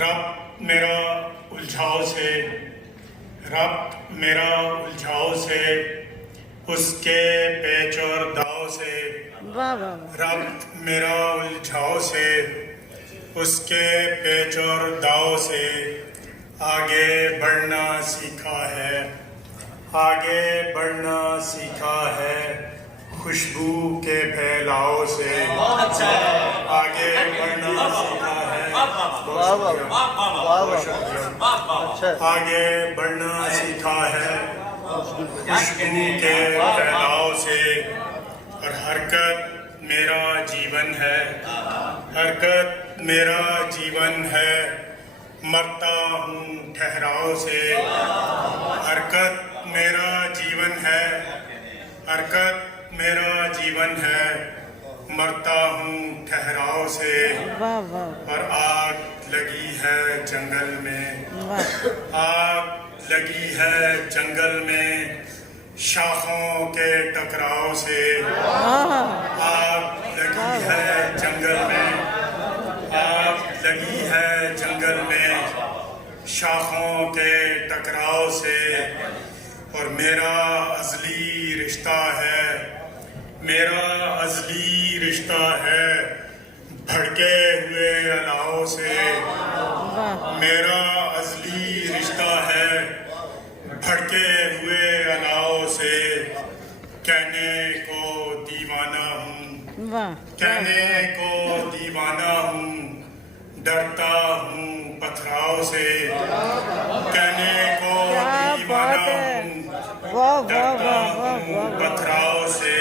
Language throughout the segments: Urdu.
ربط میرا الجھاؤ سے، ربط میرا الجھاؤ سے، اس کے پیچ اور داؤ سے، ربط میرا الجھاؤ سے، اس کے پیچ اور داؤ سے، آگے بڑھنا سیکھا ہے، آگے بڑھنا سیکھا ہے، خوشبو کے پھیلاؤ سے، آگے بڑھنا سیکھا ہے، آگے بڑھنا سیکھا ہے، خوشبو کے پھیلاؤ سے، اور حرکت میرا جیون ہے، حرکت میرا جیون ہے، مرتا ہوں ٹھہراؤ سے، حرکت میرا جیون ہے، حرکت میرا جیون ہے، مرتا ہوں ٹھہراؤ سے، اور آگ لگی ہے جنگل میں، آگ لگی ہے جنگل میں، شاخوں کے ٹکراؤ سے، آگ لگی ہے جنگل میں، آگ لگی ہے جنگل میں، شاخوں کے ٹکراؤ سے، اور میرا ازلی رشتہ ہے، میرا ازلی رشتہ ہے، بھڑکے ہوئے الاؤ سے، میرا ازلی رشتہ ہے، بھڑکے ہوئے الاؤ سے، کہنے کو دیوانہ ہوں، کہنے کو دیوانہ ہوں، ڈرتا ہوں پتھراؤ سے، کہنے کو دیوانہ ہوں، ڈرتا ہوں پتھراؤ سے،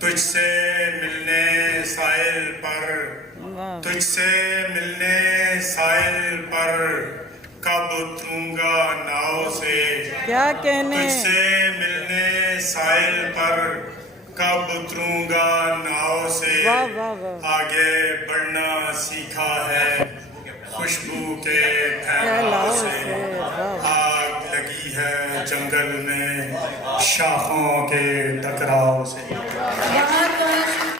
تجھ سے ملنے ساحل پر، تجھ سے ملنے ساحل پر، کب اتروں گا ناؤ سے، کیا کہنے، تجھ سے ملنے ساحل پر، کب اتروں گا ناؤ سے، آگے بڑھنا سیکھا ہے، خوشبو کے پھیلاؤ سے، آگ لگی ہے جنگل میں، شاخوں کے ٹکراؤ سے۔